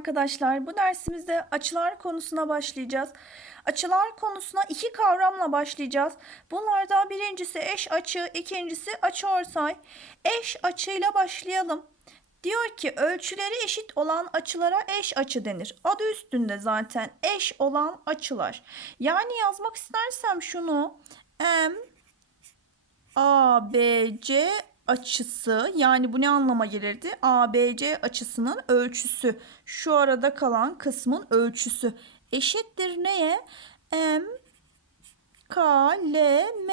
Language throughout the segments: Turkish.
arkadaşlar. Bu dersimizde açılar konusuna başlayacağız. Açılar konusuna iki kavramla başlayacağız. Bunlardan birincisi eş açı, ikincisi açıortay. Eş açıyla başlayalım. Diyor ki ölçüleri eşit olan açılara eş açı denir. Adı üstünde zaten eş olan açılar. Yani yazmak istersem şunu M ABC açısı yani bu ne anlama gelirdi? ABC açısının ölçüsü. Şu arada kalan kısmın ölçüsü eşittir neye? M KLM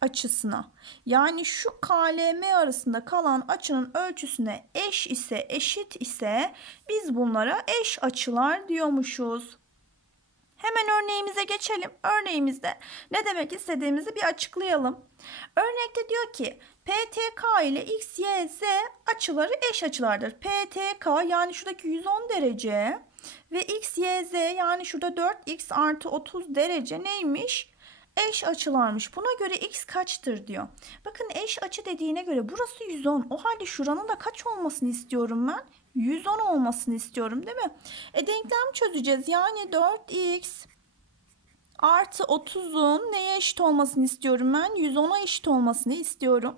açısına. Yani şu KLM arasında kalan açının ölçüsüne eş ise eşit ise biz bunlara eş açılar diyormuşuz. Hemen örneğimize geçelim. Örneğimizde ne demek istediğimizi bir açıklayalım. Örnekte diyor ki PTK ile X, Y, Z açıları eş açılardır. PTK yani şuradaki 110 derece ve X, Y, Z yani şurada 4X artı 30 derece neymiş? Eş açılarmış. Buna göre X kaçtır diyor. Bakın eş açı dediğine göre burası 110. O halde şuranın da kaç olmasını istiyorum ben? 110 olmasını istiyorum değil mi? E denklem çözeceğiz. Yani 4x artı 30'un neye eşit olmasını istiyorum ben? 110'a eşit olmasını istiyorum.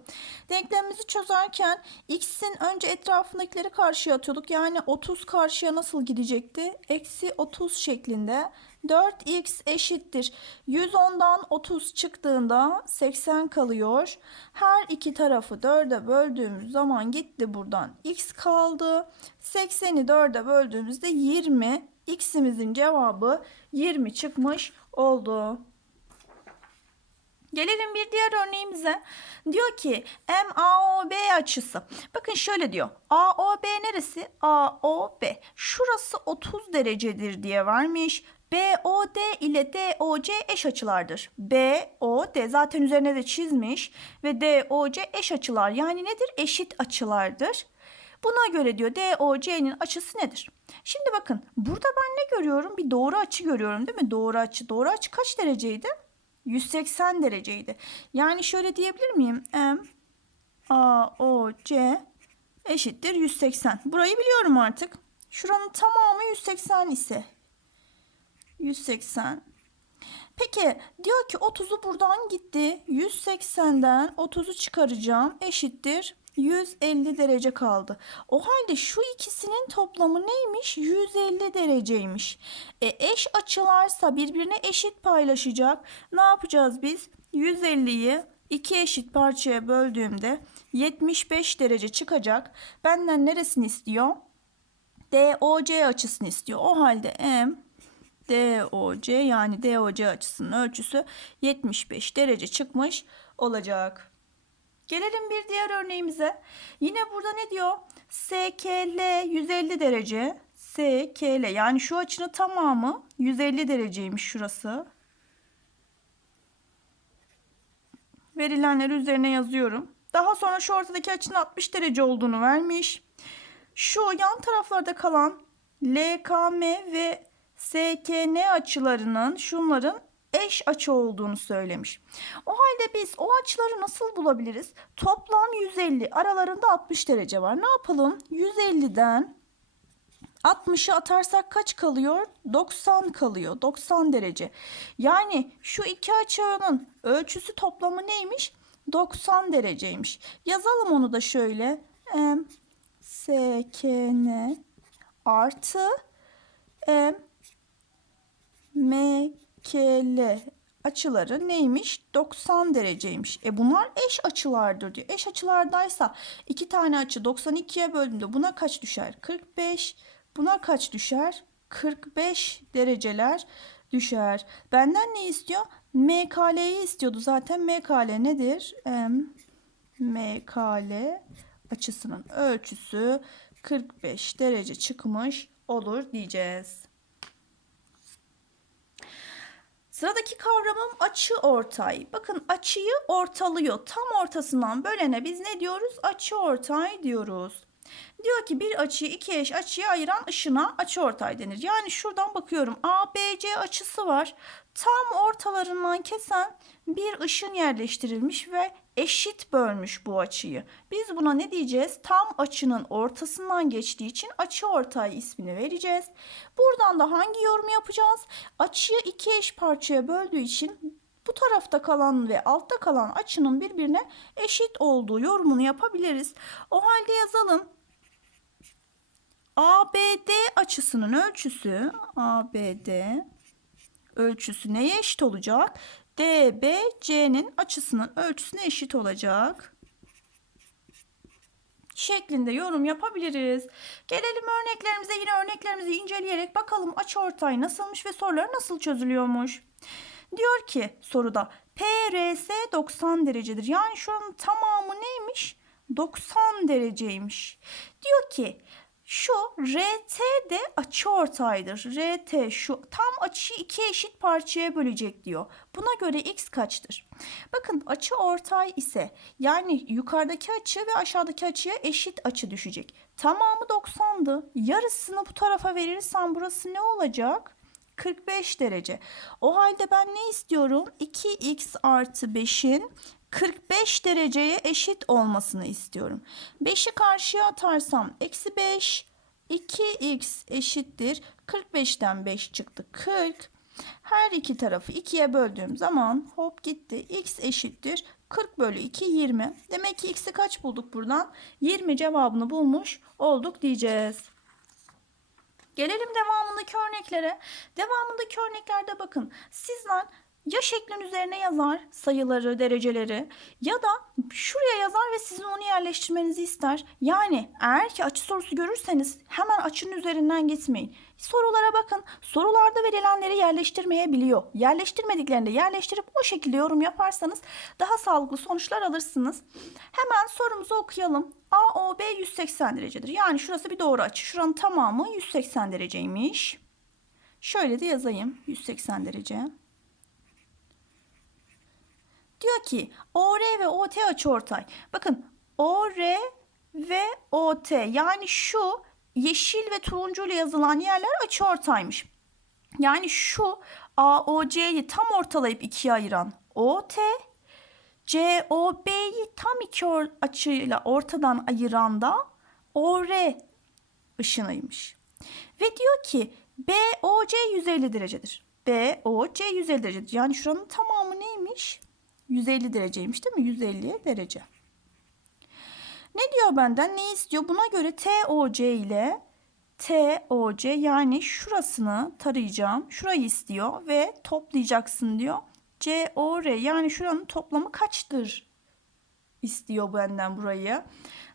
Denklemimizi çözerken x'in önce etrafındakileri karşıya atıyorduk. Yani 30 karşıya nasıl gidecekti? Eksi 30 şeklinde. 4x eşittir. 110'dan 30 çıktığında 80 kalıyor. Her iki tarafı 4'e böldüğümüz zaman gitti buradan. x kaldı. 80'i 4'e böldüğümüzde 20. x'imizin cevabı 20 çıkmış oldu. Gelelim bir diğer örneğimize. Diyor ki MAOB açısı. Bakın şöyle diyor. AOB neresi? AOB. Şurası 30 derecedir diye vermiş. BOD ile DOC eş açılardır. BOD zaten üzerine de çizmiş ve DOC eş açılar. Yani nedir? Eşit açılardır. Buna göre diyor DOC'nin açısı nedir? Şimdi bakın burada ben ne görüyorum? Bir doğru açı görüyorum değil mi? Doğru açı. Doğru açı kaç dereceydi? 180 dereceydi. Yani şöyle diyebilir miyim? M A O C eşittir 180. Burayı biliyorum artık. Şuranın tamamı 180 ise 180. Peki diyor ki 30'u buradan gitti. 180'den 30'u çıkaracağım. Eşittir 150 derece kaldı. O halde şu ikisinin toplamı neymiş? 150 dereceymiş. E, eş açılarsa birbirine eşit paylaşacak. Ne yapacağız biz? 150'yi iki eşit parçaya böldüğümde 75 derece çıkacak. Benden neresini istiyor? DOC açısını istiyor. O halde M DOC yani DOC açısının ölçüsü 75 derece çıkmış olacak. Gelelim bir diğer örneğimize. Yine burada ne diyor? SKL 150 derece. SKL yani şu açının tamamı 150 dereceymiş şurası. Verilenleri üzerine yazıyorum. Daha sonra şu ortadaki açının 60 derece olduğunu vermiş. Şu yan taraflarda kalan LKM ve SKN açılarının şunların eş açı olduğunu söylemiş. O halde biz o açıları nasıl bulabiliriz? Toplam 150 aralarında 60 derece var. Ne yapalım? 150'den 60'ı atarsak kaç kalıyor? 90 kalıyor. 90 derece. Yani şu iki açının ölçüsü toplamı neymiş? 90 dereceymiş. Yazalım onu da şöyle. M S K N artı M M K L açıları neymiş? 90 dereceymiş. E bunlar eş açılardır diyor. Eş açılardaysa iki tane açı 92'ye böldüğümde buna kaç düşer? 45. Buna kaç düşer? 45 dereceler düşer. Benden ne istiyor? MKL'yi istiyordu zaten. MKL nedir? M MKL açısının ölçüsü 45 derece çıkmış olur diyeceğiz. Sıradaki kavramım açı ortay. Bakın açıyı ortalıyor. Tam ortasından bölene biz ne diyoruz? Açı ortay diyoruz. Diyor ki bir açıyı iki eş açıya ayıran ışına açı ortay denir. Yani şuradan bakıyorum ABC açısı var. Tam ortalarından kesen bir ışın yerleştirilmiş ve eşit bölmüş bu açıyı. Biz buna ne diyeceğiz? Tam açının ortasından geçtiği için açı ortay ismini vereceğiz. Buradan da hangi yorumu yapacağız? Açıyı iki eş parçaya böldüğü için bu tarafta kalan ve altta kalan açının birbirine eşit olduğu yorumunu yapabiliriz. O halde yazalım. ABD açısının ölçüsü ABD ölçüsü neye eşit olacak? DBC'nin açısının ölçüsüne eşit olacak. Şeklinde yorum yapabiliriz. Gelelim örneklerimize yine örneklerimizi inceleyerek bakalım açıortay nasılmış ve sorular nasıl çözülüyormuş. Diyor ki soruda PRS 90 derecedir. Yani şuranın tamamı neymiş? 90 dereceymiş. Diyor ki şu RT de açıortaydır. RT şu tam açıyı iki eşit parçaya bölecek diyor. Buna göre x kaçtır? Bakın açı ortay ise yani yukarıdaki açı ve aşağıdaki açıya eşit açı düşecek. Tamamı 90'dı. Yarısını bu tarafa verirsem burası ne olacak? 45 derece. O halde ben ne istiyorum? 2x artı 5'in 45 dereceye eşit olmasını istiyorum. 5'i karşıya atarsam eksi 5 2x eşittir. 45'ten 5 çıktı 40. Her iki tarafı 2'ye böldüğüm zaman hop gitti. x eşittir. 40 bölü 2 20. Demek ki x'i kaç bulduk buradan? 20 cevabını bulmuş olduk diyeceğiz. Gelelim devamındaki örneklere. Devamındaki örneklerde bakın sizden ya şeklin üzerine yazar sayıları, dereceleri ya da şuraya yazar ve sizin onu yerleştirmenizi ister. Yani eğer ki açı sorusu görürseniz hemen açının üzerinden gitmeyin. Sorulara bakın. Sorularda verilenleri yerleştirmeyebiliyor. Yerleştirmediklerini de yerleştirip o şekilde yorum yaparsanız daha sağlıklı sonuçlar alırsınız. Hemen sorumuzu okuyalım. AOB 180 derecedir. Yani şurası bir doğru açı. Şuranın tamamı 180 dereceymiş. Şöyle de yazayım. 180 derece. Diyor ki OR ve OT açıortay. Bakın OR ve OT yani şu yeşil ve turuncu ile yazılan yerler açıortaymış. Yani şu AOC'yi tam ortalayıp ikiye ayıran OT, COB'yi tam iki or açıyla ortadan ayıran da OR ışınıymış. Ve diyor ki BOC 150 derecedir. BOC 150 derecedir. Yani şuranın tamamı neymiş? 150 dereceymiş değil mi? 150 derece. Ne diyor benden? Ne istiyor? Buna göre TOC ile TOC yani şurasını tarayacağım. Şurayı istiyor ve toplayacaksın diyor. COR yani şuranın toplamı kaçtır? istiyor benden burayı.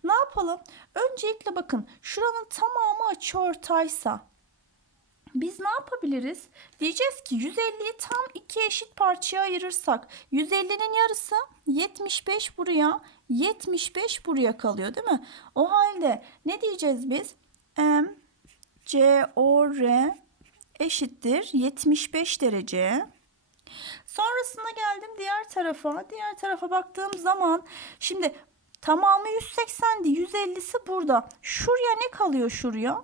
Ne yapalım? Öncelikle bakın şuranın tamamı açıortaysa biz ne yapabiliriz? Diyeceğiz ki 150'yi tam iki eşit parçaya ayırırsak 150'nin yarısı 75 buraya 75 buraya kalıyor değil mi? O halde ne diyeceğiz biz? M C O R eşittir 75 derece. Sonrasında geldim diğer tarafa. Diğer tarafa baktığım zaman şimdi tamamı 180'di. 150'si burada. Şuraya ne kalıyor şuraya?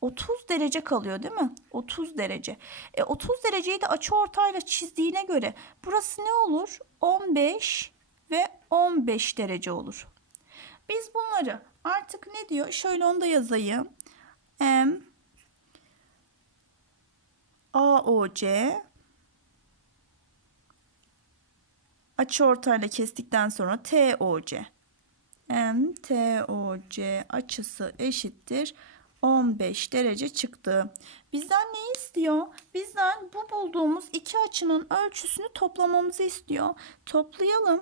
30 derece kalıyor değil mi? 30 derece. E 30 dereceyi de açı ortayla çizdiğine göre burası ne olur? 15 ve 15 derece olur. Biz bunları artık ne diyor? Şöyle onu da yazayım. M AOC açı ortayla kestikten sonra TOC M TOC açısı eşittir 15 derece çıktı. Bizden ne istiyor? Bizden bu bulduğumuz iki açının ölçüsünü toplamamızı istiyor. Toplayalım.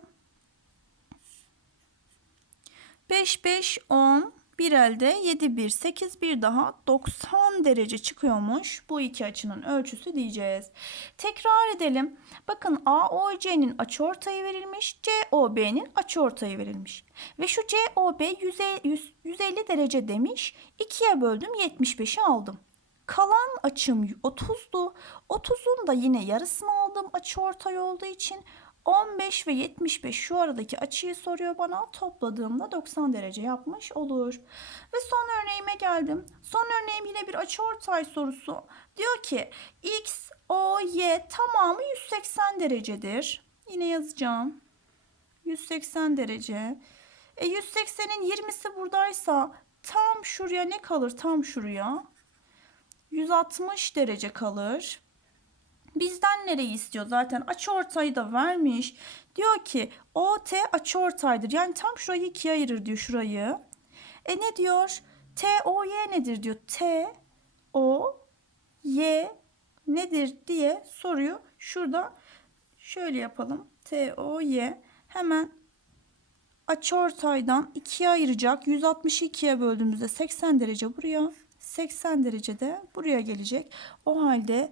5 5 10 bir elde 7 1 8 bir daha 90 derece çıkıyormuş. Bu iki açının ölçüsü diyeceğiz. Tekrar edelim. Bakın AOC'nin açıortayı verilmiş. COB'nin açıortayı verilmiş. Ve şu COB 150 derece demiş. 2'ye böldüm 75'i aldım. Kalan açım 30'du. 30'un da yine yarısını aldım açıortay olduğu için 15 ve 75 şu aradaki açıyı soruyor bana. Topladığımda 90 derece yapmış olur. Ve son örneğime geldim. Son örneğim yine bir açıortay sorusu. Diyor ki x, o, y tamamı 180 derecedir. Yine yazacağım. 180 derece. E 180'in 20'si buradaysa tam şuraya ne kalır? Tam şuraya. 160 derece kalır. Bizden nereyi istiyor? Zaten açıortayı da vermiş. Diyor ki OT açıortaydır. Yani tam şurayı ikiye ayırır diyor şurayı. E ne diyor? TOY nedir diyor. T O Y nedir diye soruyor. Şurada şöyle yapalım. T O Y hemen açıortaydan ikiye ayıracak. 162'ye böldüğümüzde 80 derece buraya. 80 derecede buraya gelecek. O halde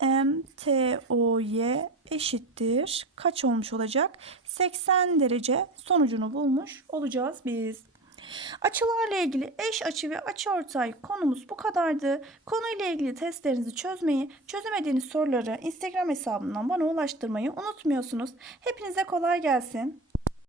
M T O Y eşittir. Kaç olmuş olacak? 80 derece sonucunu bulmuş olacağız biz. Açılarla ilgili eş açı ve açıortay konumuz bu kadardı. Konuyla ilgili testlerinizi çözmeyi, çözemediğiniz soruları Instagram hesabından bana ulaştırmayı unutmuyorsunuz. Hepinize kolay gelsin.